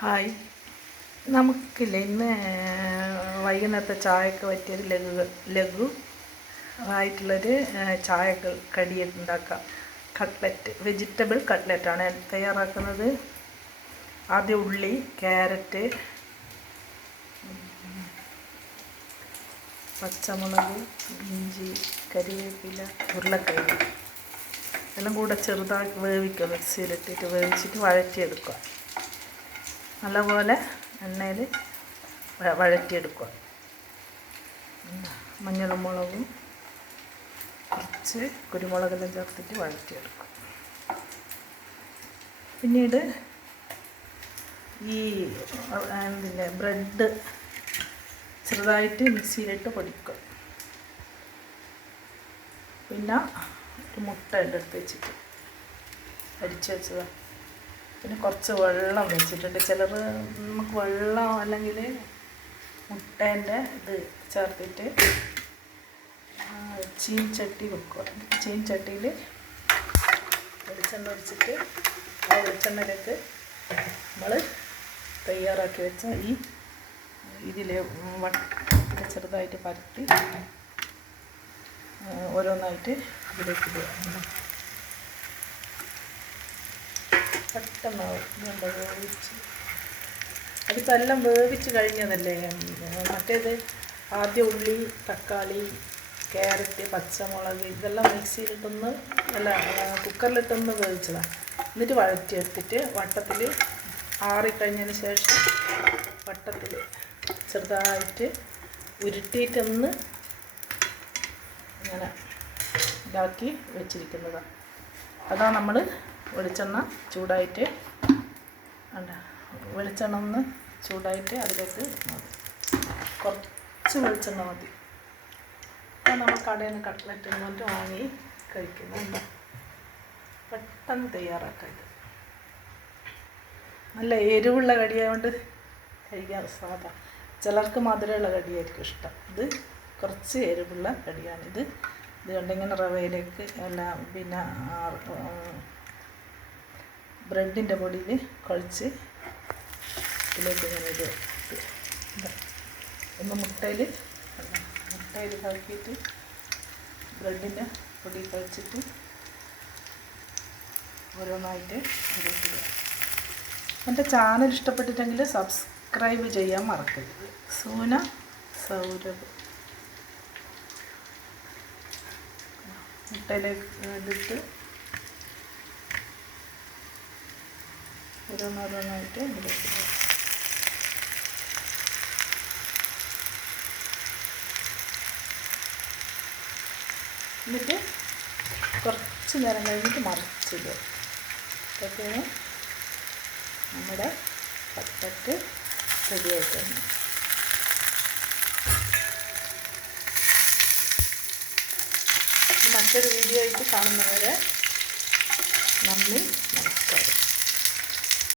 Hi. നമുക്കില്ലേ ഇന്ന് വൈകുന്നേരത്തെ ചായക്ക് പറ്റിയൊരു ലഘു ലഘു ആയിട്ടുള്ളൊരു ചായ കടി ഉണ്ടാക്കാം. കട്ട്ലറ്റ് വെജിറ്റബിൾ കട്ട്ലറ്റാണ് തയ്യാറാക്കുന്നത്. ആദ്യം ഉള്ളി ക്യാരറ്റ് പച്ചമുളക് ഇഞ്ചി കരിവേപ്പില ഉരുളക്കിഴങ്ങ്. എല്ലാം കൂടെ ചെറുതാക്കി വേവിക്കുക മിക്സിയിലിട്ടിട്ട് വേവിച്ചിട്ട് വഴറ്റിയെടുക്കുക. നല്ലപോലെ എണ്ണയിൽ വഴറ്റിയെടുക്കുക. മഞ്ഞളും മുളകും കുറച്ച് കുരുമുളകെല്ലാം ചേർത്തിട്ട് വഴറ്റിയെടുക്കും പിന്നീട് ഈ എന്തില്ലേ ബ്രെഡ് ചെറുതായിട്ട് മിക്സിയിലിട്ട് പൊടിക്കും പിന്നെ ഒരു മുട്ട എടുത്ത് വെച്ചിട്ട് അരിച്ചു വെച്ചതാണ്. പിന്നെ കുറച്ച് വെള്ളം വെച്ചിട്ടുണ്ട്. ചിലർ നമുക്ക് വെള്ളം അല്ലെങ്കിൽ മുട്ടേന്റെ ഇത് ചേർത്തിട്ട് ചീൻചട്ടി വെക്കുക. ചീൻചട്ടിയിൽ വെളിച്ചെണ്ണ ഒഴിച്ചിട്ട് ആ വെളിച്ചെണ്ണയിലേക്ക് നമ്മൾ തയ്യാറാക്കി വെച്ച ഈ ഇതിൽ വട്ട ചെറുതായിട്ട് പരത്തി ഓരോന്നായിട്ട് ഇതിലേക്ക് ഇടുക. പെട്ടെന്ന് ഇതുണ്ട് വേവിച്ച്? അതിപ്പോൾ എല്ലാം വേവിച്ച് കഴിഞ്ഞതല്ലേ? മറ്റേത് ആദ്യം ഉള്ളി തക്കാളി ക്യാരറ്റ് പച്ചമുളക് ഇതെല്ലാം മിക്സിയിലിട്ടൊന്ന് അല്ല കുക്കറിലിട്ടൊന്ന് വേവിച്ചതാണ് എന്നിട്ട് വഴറ്റിയെടുത്തിട്ട് വട്ടത്തിൽ ആറിക്കഴിഞ്ഞതിന് ശേഷം വട്ടത്തിൽ ചെറുതായിട്ട് ഉരുട്ടിയിട്ടൊന്ന് ഇങ്ങനെ ഇതാക്കി വെച്ചിരിക്കുന്നതാണ് അതാണ് നമ്മൾ വെളിച്ചെണ്ണ ചൂടായിട്ട് വെളിച്ചെണ്ണ ഒന്ന് ചൂടായിട്ട് അതിലേക്ക് കുറച്ച് വെളിച്ചെണ്ണ മതി. അപ്പോൾ നമ്മൾ കടയിൽ നിന്ന് കട്ട്ലറ്റ് കൊണ്ട് വാങ്ങി കഴിക്കുന്നുണ്ട് പെട്ടെന്ന് തയ്യാറാക്കാം ഇത്. നല്ല എരിവുള്ള കടിയായതുകൊണ്ട് കഴിക്കാൻ സാധാ ചിലർക്ക് മധുരമുള്ള കടിയായിരിക്കും ഇഷ്ടം. ഇത് കുറച്ച് എരിവുള്ള കടിയാണിത് ഇതുകൊണ്ട് ഇങ്ങനെ റവയിലേക്ക് എല്ലാം പിന്നെ ബ്രെഡിന്റെ പൊടിയിൽ കുഴച്ച് ഇതിലേക്ക് ഇങ്ങനെ ഒന്ന് മുട്ടയിൽ മുട്ടയിൽ കലക്കിയിട്ട് ബ്രെഡിന്റെ പൊടി കഴിച്ചിട്ട് ഓരോന്നായിട്ട് ഇടുക. എന്റെ ചാനൽ ഇഷ്ടപ്പെട്ടിട്ടെങ്കിൽ സബ്സ്ക്രൈബ് ചെയ്യാൻ മറക്കരുത്. സൂന സൗരഭ്. മുട്ടയിലേക്ക് ഇട്ട് ഓരോന്നോരോന്നായിട്ട് ഇതിലേക്ക് എന്നിട്ട് കുറച്ച് നേരം കഴിഞ്ഞിട്ട് മറിച്ചിടുക. അപ്പോഴത്തേന് നമ്മുടെ പത്തറ്റ് റെഡിയായിട്ടുണ്ട് മറ്റൊരു വീഡിയോ ആയിട്ട് കാണുന്നവരെ നന്ദി നമസ്കാരം.